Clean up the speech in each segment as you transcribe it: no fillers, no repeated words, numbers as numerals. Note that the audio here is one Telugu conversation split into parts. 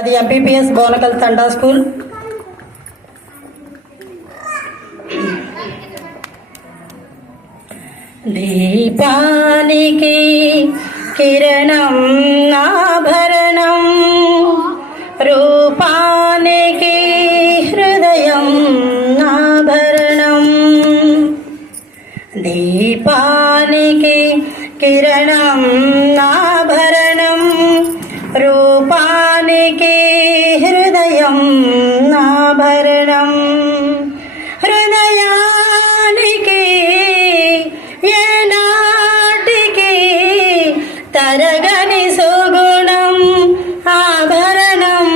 అది ఎంపీపీఎస్ బోనకల్ తండా స్కూల్. దీపానికి కిరణం ఆభరణం, రూపానికి హృదయం ఆభరణం. దీపానికి కిరణం ఆభరణం, రూపానికి హృదయం ఆభరణం. హృదయానికి ఏనాటికి తరగని సుగుణం ఆభరణం,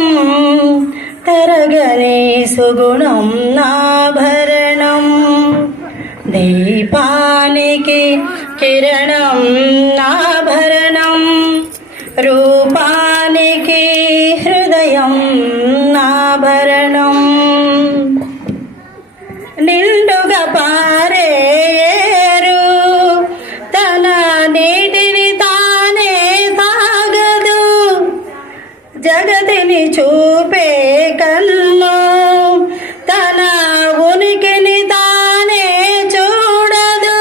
తరగని సుగుణం ఆభరణం. దీపానికి కిరణం ఆభరణం, రూపానికి హృదయం ఆభరణం. నిండుగా పారే ఏరు తన నీటిని తానే తాగదు, జగతిని చూపే కన్ను తన ఉనికిని తానే చూడదు.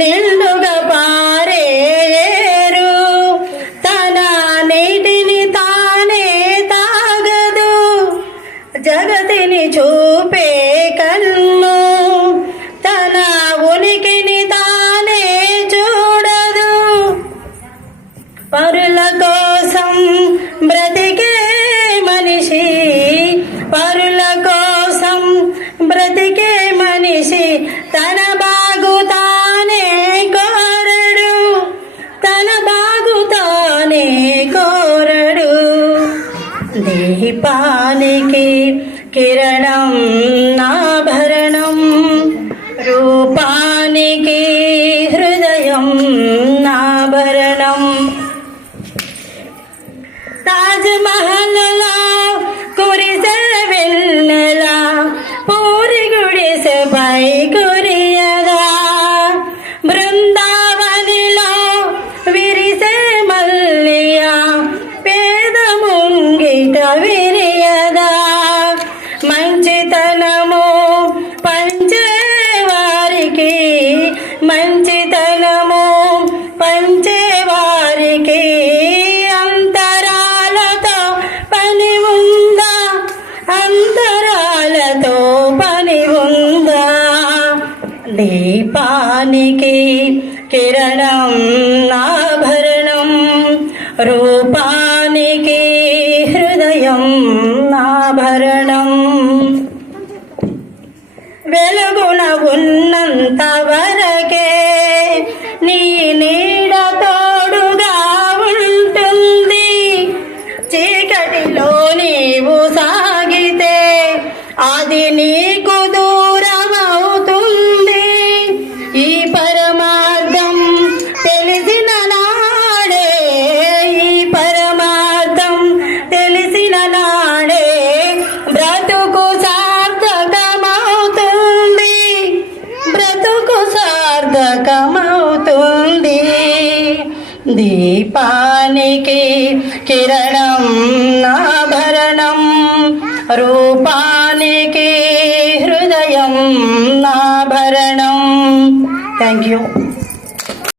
నిండుగా పారే ఏరు తన నీటిని తానే తాగదు, జగతిని చూపే కన్ను తన ఉనికిని తానే చూడదు. పరుల కోసం బ్రతికే మనిషి, పరుల కోసం బ్రతికే మనిషి తన బాగు తానే కోరడు, తన బాగు తానే కోరడు. దీపానికి కిరణం ఆభరణం, రూపానికి హృదయం ఆభరణం. తాజ్మహల్లో కురిసే వెన్నెల పూరి గుడిసెపై కురియగా, బృందావనిలో విరిసే మల్లియ పేద ముంగిట విరియదా. మంచితనము పంచేవారికి, మంచితనము పంచేవారికి అంతరాలతో పని ఉందా, అంతరాలతో పని ఉందా. దీపానికి కిరణం ఆభరణం, రూపానికి హృదయం ఆభరణం. వెలుగున ఉన్నంత వరకే నీ నీడ తోడుగా ఉంటుంది, చీకటిలో నీవు సాగితే అది నీకు దూరమవుతుంది. ఈ పరమార్థం తెలిసిన నాడే, ఈ పరమార్థం తెలిసిన నాడే బ్రతుకు సార్థకమవుతుంది, బ్రతుకు సార్థకమవుతుంది. దీపానికి కిరణం ఆభరణం, రూపానికి హృదయం ఆభరణం. Thank you.